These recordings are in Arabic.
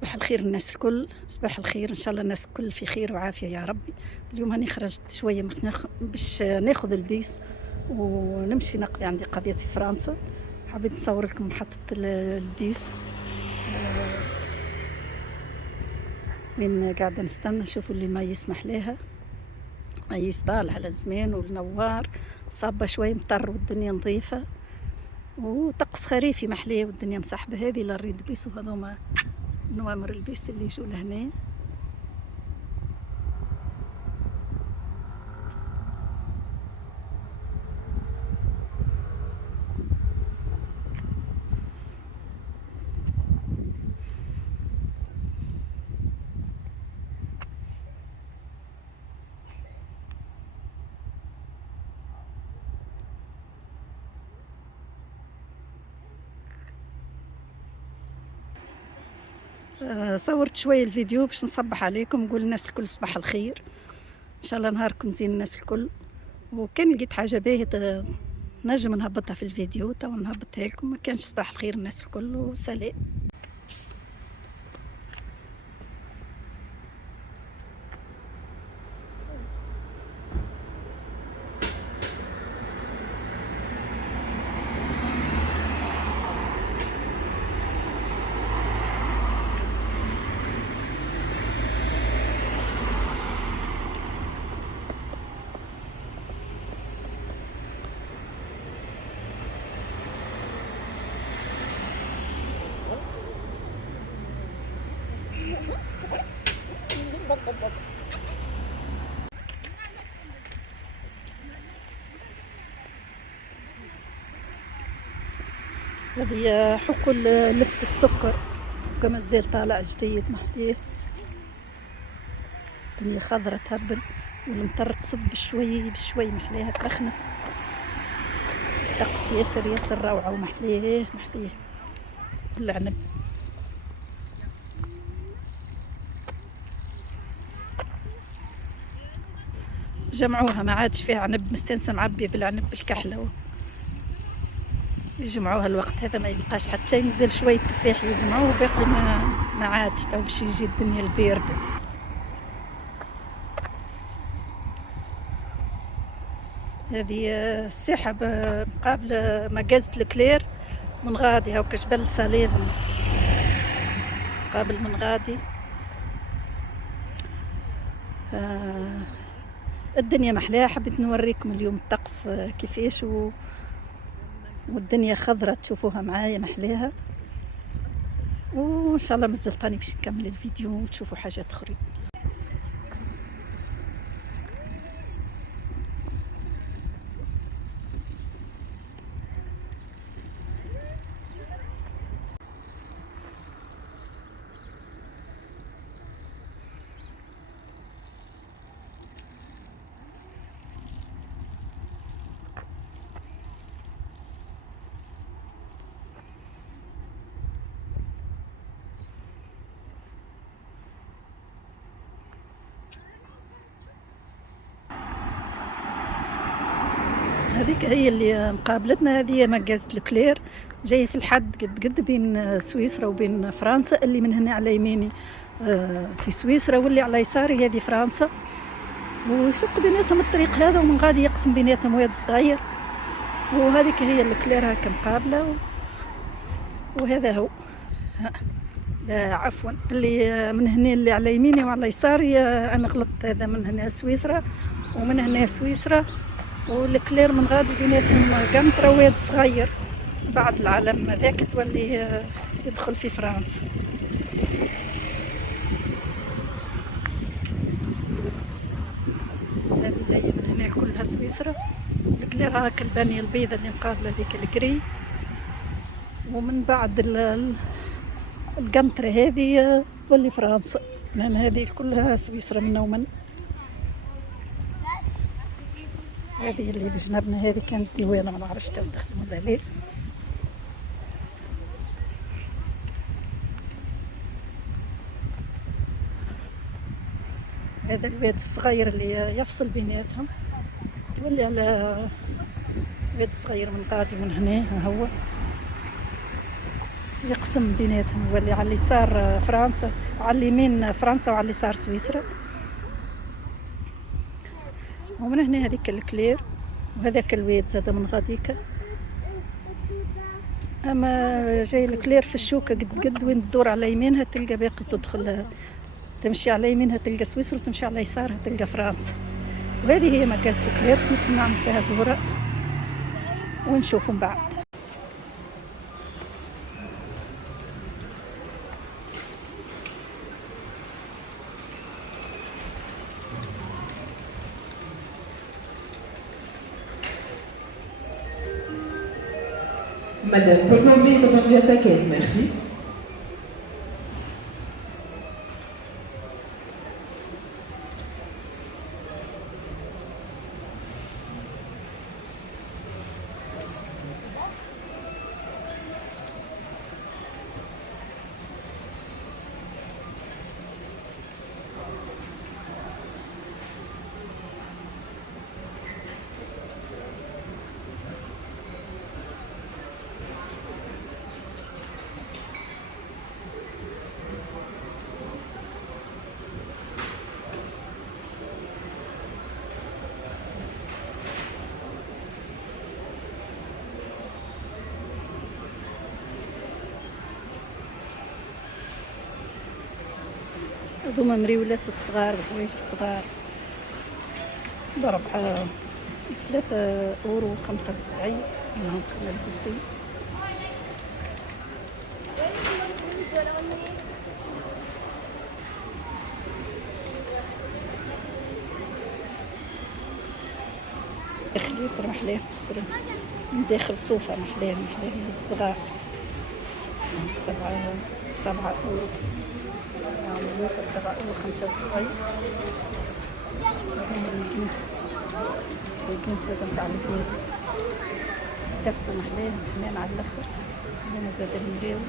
صباح الخير الناس الكل، صباح الخير، إن شاء الله الناس الكل في خير وعافية يا ربي. اليوم راني خرجت شوية باش ناخذ البيس ونمشي نقضي عندي قضية في فرنسا. حبيت نصور لكم محطة البيس وين قاعدة نستنى. شوفوا اللي ما يسمح لها، ما يصدال على الزمان والنوار، صابة شوية مطر والدنيا نظيفة وطقس خريفي محليه والدنيا مسحبة. هذه لا نريد بيس وهذوما نوامر البيس اللي يجوا لهنا. صورت شوية الفيديو باش نصبح عليكم، نقول للناس الكل صباح الخير، ان شاء الله نهاركم زين الناس الكل. وكان لقيت حاجة باهية نجم نهبطها في الفيديو تو نهبطها لكم. ما كانش صباح الخير الناس الكل وسلام. هذه حقول لفت السكر كما زال طالع جديد محليه. الدنيا خضرة تهبل والمطر تصب بشوي بشوي محليها تخنس. طقس ياسر ياسر روعة ومحليه محليه العنب. جمعوها ما عادش فيها عنب، مستنسة معبية بالعنب بالكحلة يجمعوها الوقت هذا، ما يبقاش حتى شي. نزل شوية تفاح يجمعوه، باقي ما عادش تو باش يجي الدنيا الباردة. هذه الساحة مقابل مجازة الكلير من غادي هاكا جبل صليب قابل من غادي. الدنيا محلاها. حبيت نوريكم اليوم الطقس كيفاش والدنيا خضرة تشوفوها معايا محلاها. وان شاء الله مازلت راني باش نكمل الفيديو وتشوفوا حاجات اخرين. هذيك هي اللي مقابلتنا، هذه مجازة الكلير جاية في الحد قد بين سويسرا وبين فرنسا. اللي من هنا على يميني في سويسرا واللي على يساري هذه فرنسا، ويشق بيناتهم الطريق هذا ومن غادي يقسم بيناتهم واد صغير. وهذيك هي الكلير هاكا مقابلة وهذا هو. لا عفوا، اللي من هنا اللي على يميني وعلى يساري انا غلطت، هذا من هنا سويسرا ومن هنا سويسرا. والكلير من غادي بيناتهم قنطرة واد صغير، بعد العالم هذاك تولي يدخل في فرنسا. هذه هي من هنا كلها سويسرا. الكلير هاك البانية البيضة اللي مقابلة ذيك الكري، ومن بعد القنطرة هذه تولي فرنسا، لأن هذه كلها سويسرا منا ومن. هذه اللي بجنبنا هذه كانت ديوانة، ما نعرفش تو تخدم ولا لا. هذا الواد الصغير اللي يفصل بيناتهم، تولي على واد صغير من غادي من هنا. ها هو يقسم بيناتهم، يولي على اليسار فرنسا، على اليمين فرنسا وعلى اليسار سويسرا. ومن هنا هذيك الكلير، وهذاك الواد زاد من غاديكا. اما جاي الكلير في الشوكه قد قد، وين تدور على يمينها تلقى باقي تدخل، تمشي على يمينها تلقى سويسرا، وتمشي على يسارها تلقى فرنسا. وهذه هي مكازة الكلير، كنت نعمل فيها دورة ونشوفوا من بعد. Madame, votre anglais est entendu à sa caisse, merci. هذوما مريولات الصغار والحوايج الصغار بربعة 3.95€، منهم كل الكرسي. داخل يسر محلاه، من داخل صوفة محلاه الصغار 7€، 7.95€. الجنس هذا متاع البنات دفوا محلاه حنان على الاخر. هنا زاد المراو.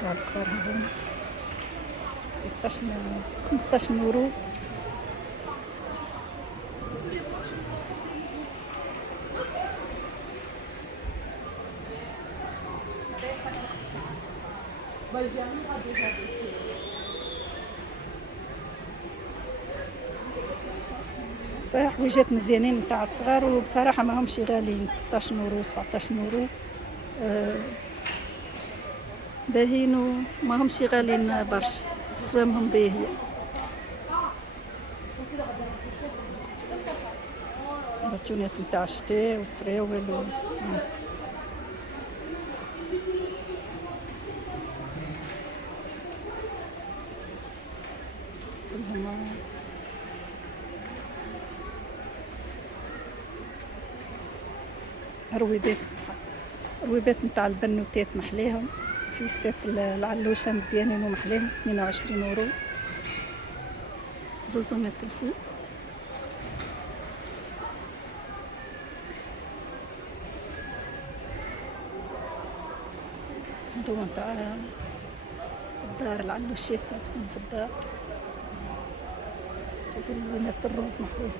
تاع الكبار هذوما 15€. فيها حويجات مزيانين نتاع الصغار، وبصراحة ما همش غاليين، 16€، 17€. باهين وما همش غاليين برشا، اسوامهم باهية. الباتونات نتاع الشتاء والسراول كلهم. رويبات نتاع البنوتات محليهم، في ستات العلوشة مزيانين ومحليهم 22€. بلوزونات الفوق هذوما نتاع الدار، العلوشات يلبسون في الدار. شوفوا البنات الروز محليهم.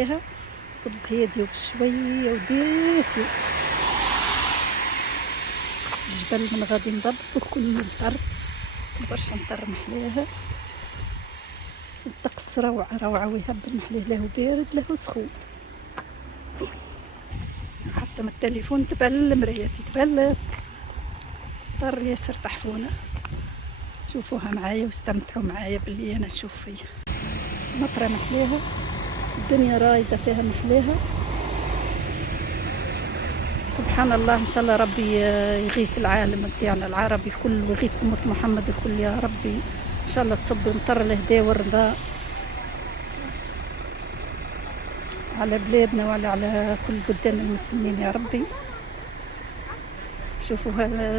فيها صب هادي وبشويه ودافي. الجبل من غادي نضرب وكل مطر، برشا مطر محلاها. الطقس روعة روعة ويهبل محليه، له بارد له سخون. حتى من التليفون تبل مرايتي تبل. مطر ياسر تحفونة. شوفوها معايا واستمتعوا معايا باللي انا نشوف فيه. مطرة محلاها، الدنيا رايدة فيها محلاها. سبحان الله، ان شاء الله ربي يغيث العالم نتاعنا العربي الكل ويغيث أمة محمد الكل يا ربي. ان شاء الله تصب المطر الهداء والرضا على بلادنا وعلى كل بلدان المسلمين يا ربي. شوفوا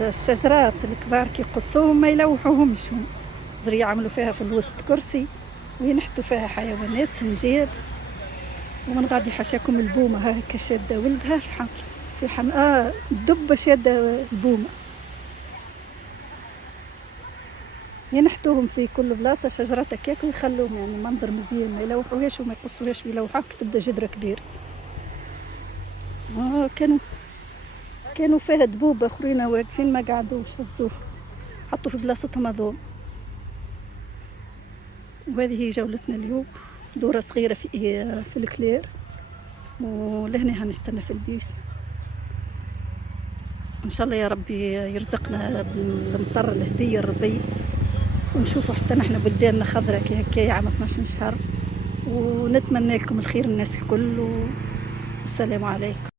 الشجرات الكبار كي يقصوهم ما يلوحوهمش، زريعة عملوا فيها في الوسط كرسي وينحتوا فيها حيوانات سنجاب. ومن غادي حاشاكم البومة هاكا شادة ولدها في حن الدبة شادة البومة، ينحتوهم في كل بلاصة شجرات هكاك ويخلوهم يعني منظر مزيان، ما يلوحوهاش وما يقصوهاش ويلوحوك تبدا جدرة كبير. كانوا فيها دبوب اخرين واقفين ما قعدوش هزوه، حطوا في بلاصتهم هذوم. وهذه هي جولتنا اليوم، دورة صغيرة في الكلير، ولهنا هنستنى في البيس. ان شاء الله يا ربي يرزقنا بالمطر الهدية الربيع، ونشوفوا حتى نحن بلداننا خضرة كي هكايا عام 12 شهر. ونتمنى لكم الخير الناس الكل، والسلام عليكم.